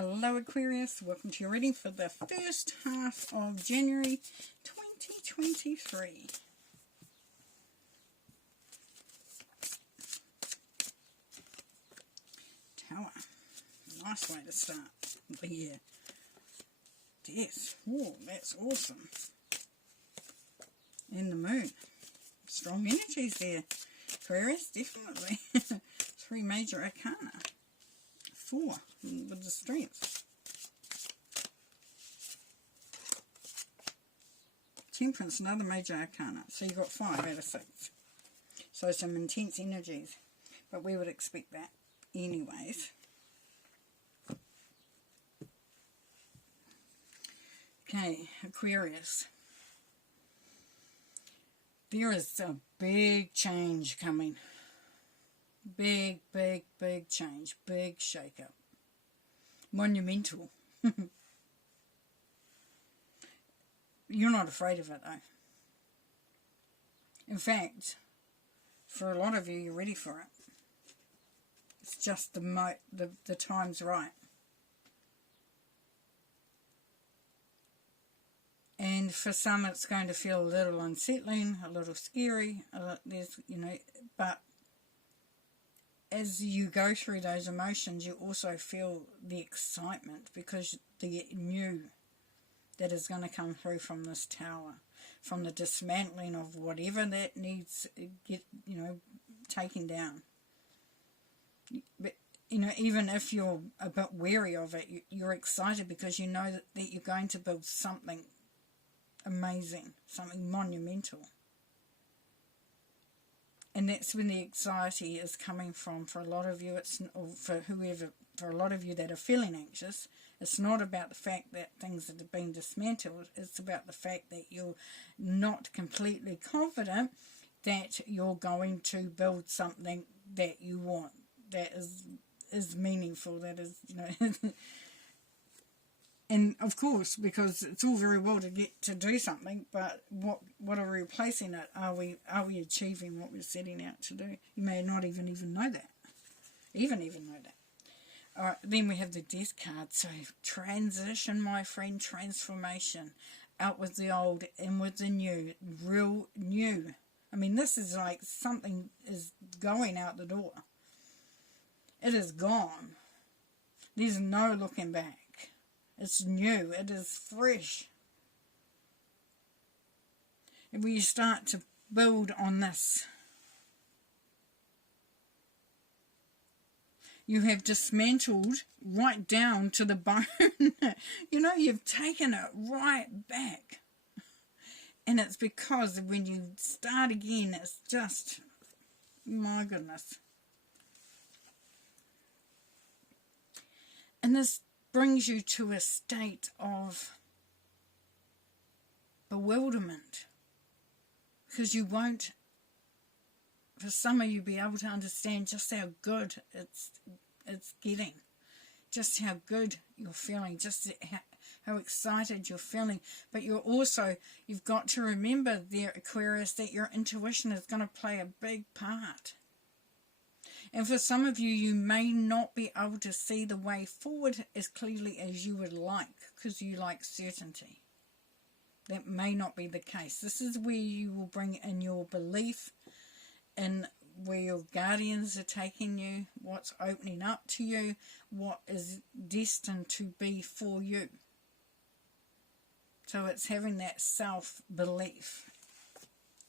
Hello Aquarius, welcome to your reading for the first half of January 2023. Tower, nice way to start the year. Death, oh that's awesome. And the moon, strong energies there. Aquarius, definitely. 3 major arcana. 4 with the strength. Temperance, another major arcana. So you've got 5 out of 6. So some intense energies. But we would expect that anyways. Okay, Aquarius. There is a big change coming. Big change. Big shake-up. Monumental. You're not afraid of it, though. In fact, for a lot of you, you're ready for it. It's just the time's right. And for some, it's going to feel a little unsettling, a little scary. But as you go through those emotions, you also feel the excitement because the new that is going to come through from this tower, from the dismantling of whatever that needs taken down. But even if you're a bit wary of it, you're excited because you know that you're going to build something amazing, something monumental. And that's when the anxiety is coming from. For a lot of you, for a lot of you that are feeling anxious, it's not about the fact that things are being dismantled. It's about the fact that you're not completely confident that you're going to build something that you want, that is meaningful, that is, And of course, because it's all very well to get to do something, but what are we replacing it? Are we achieving what we're setting out to do? You may not even know that. Even know that. Alright, then we have the Death card. So transition, my friend, transformation. Out with the old, in with the new. Real new. I mean, this is like something is going out the door. It is gone. There's no looking back. It's new. It is fresh. And when you start to build on this, you have dismantled right down to the bone. You've taken it right back. And it's because when you start again, it's just, my goodness. And this brings you to a state of bewilderment, because you won't, for some of you, be able to understand just how good it's getting, just how good you're feeling, just how excited you're feeling. But you've got to remember there, Aquarius, that your intuition is going to play a big part. And for some of you, you may not be able to see the way forward as clearly as you would like, because you like certainty. That may not be the case. This is where you will bring in your belief in where your guardians are taking you, what's opening up to you, what is destined to be for you. So it's having that self-belief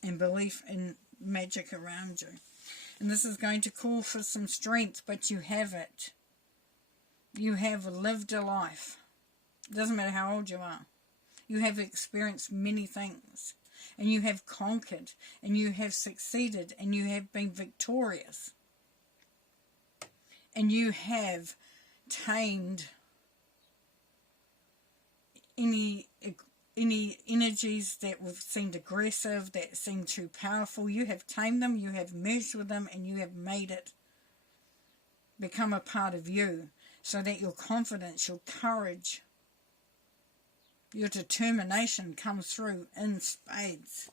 and belief in magic around you. And this is going to call for some strength, but you have it. You have lived a life. It doesn't matter how old you are. You have experienced many things. And you have conquered. And you have succeeded. And you have been victorious. And you have tamed any energies that have seemed aggressive, that seemed too powerful. You have tamed them, you have merged with them, and you have made it become a part of you, so that your confidence, your courage, your determination comes through in spades.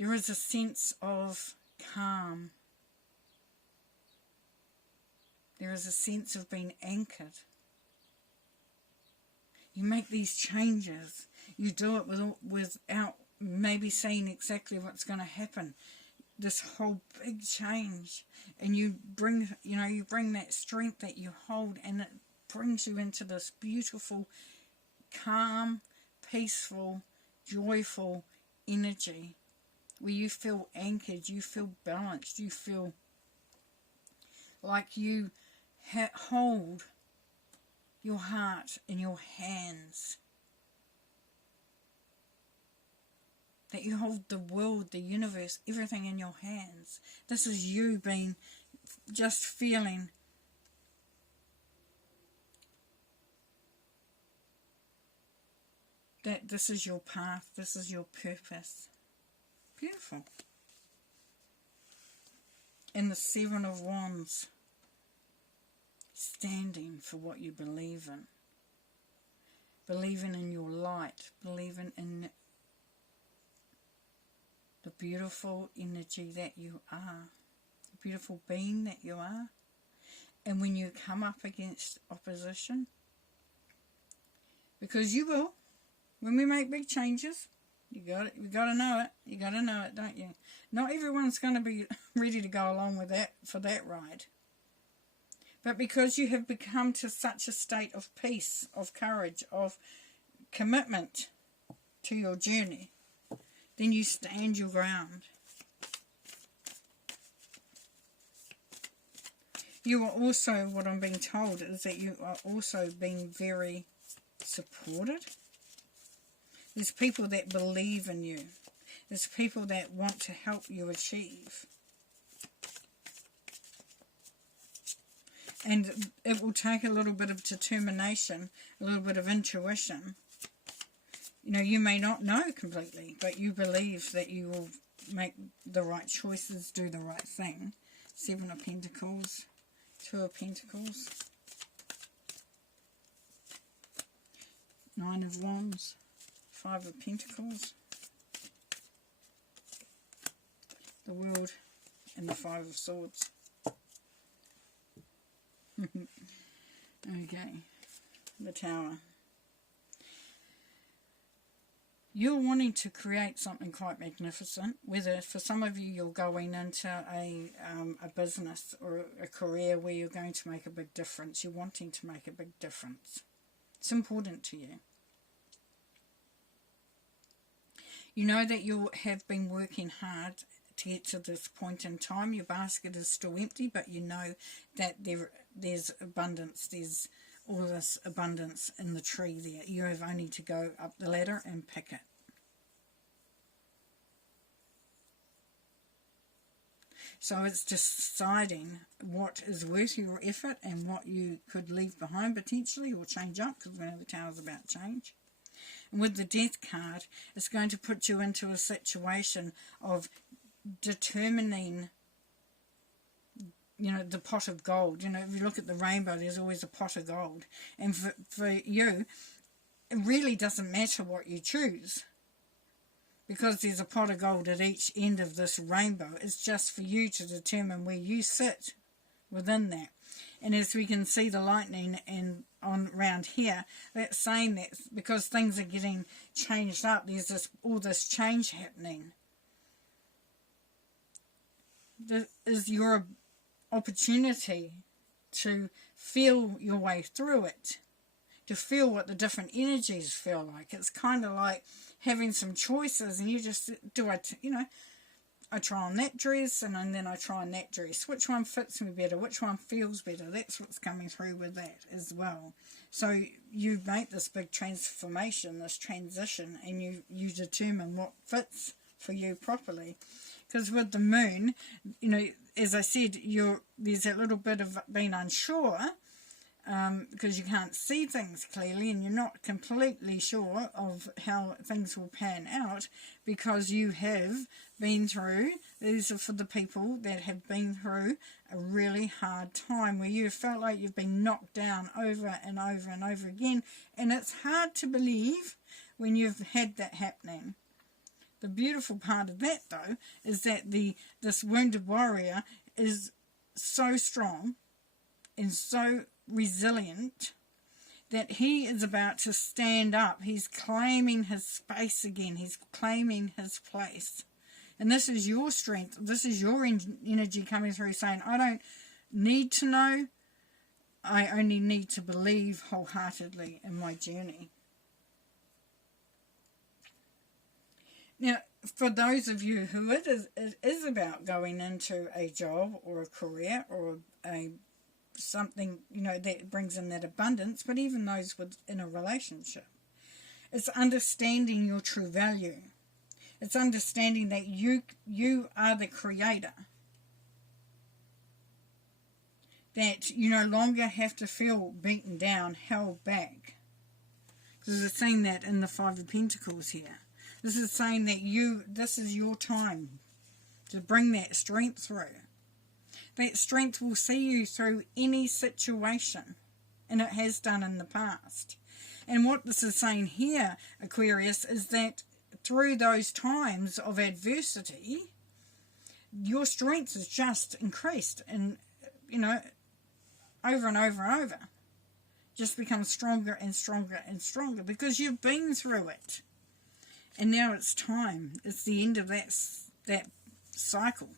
There is a sense of calm. There is a sense of being anchored. You make these changes. You do it without maybe seeing exactly what's going to happen. This whole big change. And you bring that strength that you hold, and it brings you into this beautiful, calm, peaceful, joyful energy where you feel anchored, you feel balanced, you feel like you hold your heart in your hands, that you hold the world, the universe, everything in your hands. This is you being, just feeling that this is your path, this is your purpose. Beautiful. And the Seven of Wands, standing for what you believe in. Believing in your light, believing in the beautiful energy that you are, the beautiful being that you are. And when you come up against opposition, because you will, when we make big changes, you got to know it. You got to know it, don't you? Not everyone's going to be ready to go along with that for that ride. But because you have become to such a state of peace, of courage, of commitment to your journey, then you stand your ground. You are also, what I'm being told, is that you are also being very supported. There's people that believe in you. There's people that want to help you achieve. And it will take a little bit of determination, a little bit of intuition. You know, you may not know completely, but you believe that you will make the right choices, do the right thing. Seven of Pentacles, Two of Pentacles, Nine of Wands, Five of Pentacles, the World, and the Five of Swords. Okay, the Tower. You're wanting to create something quite magnificent, whether for some of you you're going into a business or a career where you're going to make a big difference. You're wanting to make a big difference. It's important to you. You know that you have been working hard to get to this point in time. Your basket is still empty, but you know that there's abundance. There's all this abundance in the tree there. You have only to go up the ladder and pick it. So it's deciding what is worth your effort and what you could leave behind potentially or change up, because we know the Tower's about change. And with the Death card, it's going to put you into a situation of determining, you know, the pot of gold. You know, if you look at the rainbow, there's always a pot of gold. And for you, it really doesn't matter what you choose, because there's a pot of gold at each end of this rainbow. It's just for you to determine where you sit within that. And as we can see the lightning and on around here, that's saying that because things are getting changed up, there's all this change happening. This is your opportunity to feel your way through it, to feel what the different energies feel like. It's kind of like having some choices, and you just I try on that dress and then I try on that dress. Which one fits me better? Which one feels better? That's what's coming through with that as well. So you make this big transformation, this transition, and you determine what fits for you properly. Because with the moon, you know, as I said, there's a little bit of being unsure, because you can't see things clearly and you're not completely sure of how things will pan out, because you have been through, these are for the people that have been through a really hard time where you felt like you've been knocked down over and over and over again, and it's hard to believe when you've had that happening. The beautiful part of that, though, is that this wounded warrior is so strong and so resilient that he is about to stand up. He's claiming his space again. He's claiming his place. And this is your strength. This is your energy coming through saying, I don't need to know. I only need to believe wholeheartedly in my journey. Now, for those of you who it is about going into a job or a career or something, that brings in that abundance, but even those within a relationship, it's understanding your true value. It's understanding that you are the creator. That you no longer have to feel beaten down, held back. Because it's saying that in the Five of Pentacles here. This is saying that this is your time to bring that strength through. That strength will see you through any situation. And it has done in the past. And what this is saying here, Aquarius, is that through those times of adversity, your strength has just increased. And, over and over and over. Just becomes stronger and stronger and stronger. Because you've been through it. And now it's time. It's the end of that cycle.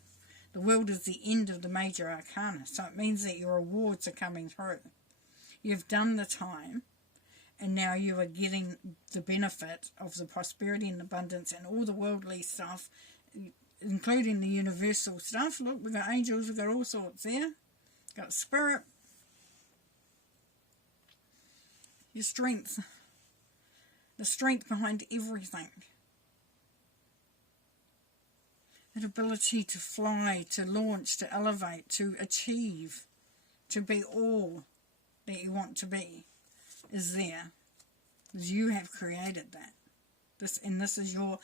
The world is the end of the major arcana. So it means that your rewards are coming through. You've done the time. And now you are getting the benefit of the prosperity and abundance and all the worldly stuff, including the universal stuff. Look, we've got angels, we've got all sorts there. Got spirit. Your strength. The strength behind everything. That ability to fly, to launch, to elevate, to achieve, to be all that you want to be is there. Because you have created that. This is your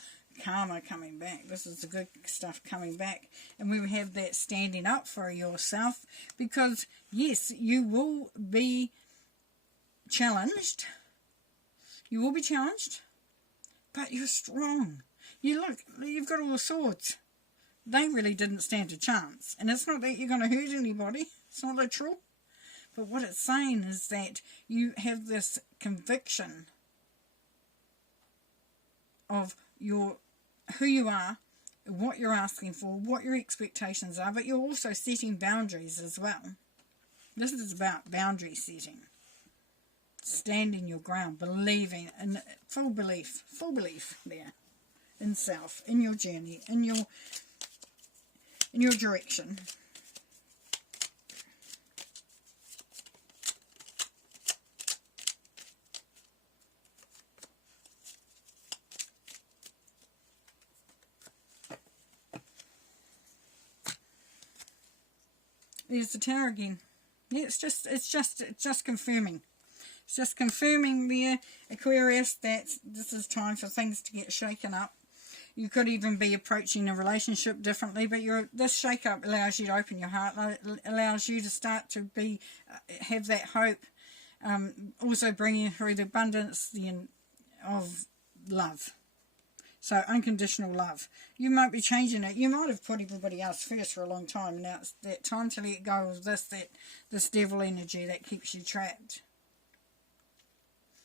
karma coming back. This is the good stuff coming back. And we have that standing up for yourself. Because, yes, you will be challenged. You will be challenged. But you're strong. You've got all the swords. They really didn't stand a chance. And it's not that you're going to hurt anybody. It's not literal. But what it's saying is that you have this conviction of who you are, what you're asking for, what your expectations are, but you're also setting boundaries as well. This is about boundary setting. Standing your ground, believing, and full belief there in self, in your journey, in your direction. There's the Tower again. Yeah, it's just confirming. It's just confirming there, Aquarius, that this is time for things to get shaken up. You could even be approaching a relationship differently, but this shake-up allows you to open your heart, allows you to start to have that hope, also bringing through the abundance of love. So unconditional love. You might be changing it. You might have put everybody else first for a long time, and now it's that time to let go of this devil energy that keeps you trapped.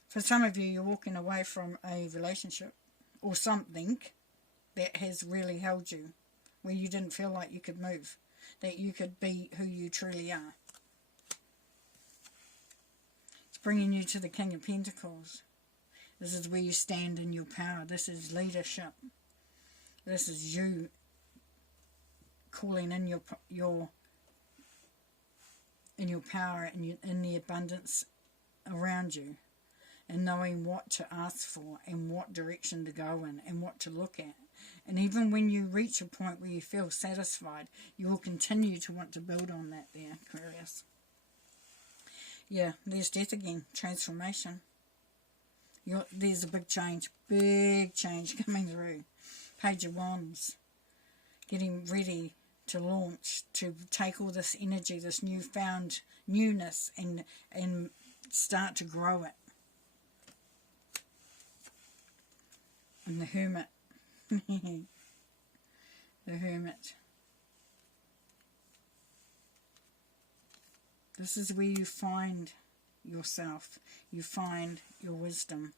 For some of you, you're walking away from a relationship or something that has really held you, where you didn't feel like you could move, that you could be who you truly are. It's bringing you to the King of Pentacles. This is where you stand in your power. This is leadership. This is you calling in your power and in the abundance around you, and knowing what to ask for and what direction to go in and what to look at. And even when you reach a point where you feel satisfied, you will continue to want to build on that there, Aquarius. Yeah, there's death again. Transformation. There's a big change coming through. Page of Wands. Getting ready to launch, to take all this energy, this newfound newness, and start to grow it. And the Hermit. The Hermit. This is where you find yourself. You find your wisdom.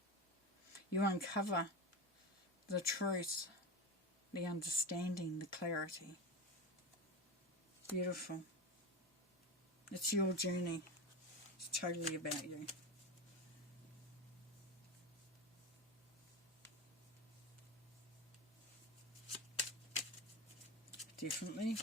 You uncover the truth, the understanding, the clarity. Beautiful. It's your journey. It's totally about you. Definitely.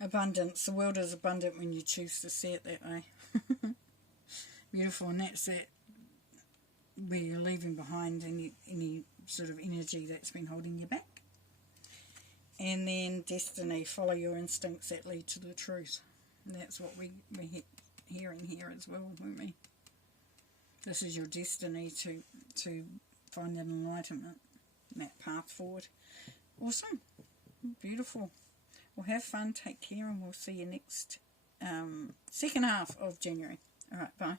Abundance. The world is abundant when you choose to see it that way. Beautiful. And that's it. Where you're leaving behind any sort of energy that's been holding you back. And then destiny. Follow your instincts that lead to the truth. And that's what we're hearing here as well, weren't we? This is your destiny to find an enlightenment. That path forward. Awesome. Beautiful. Well, have fun, take care, and we'll see you next second half of January. All right, bye.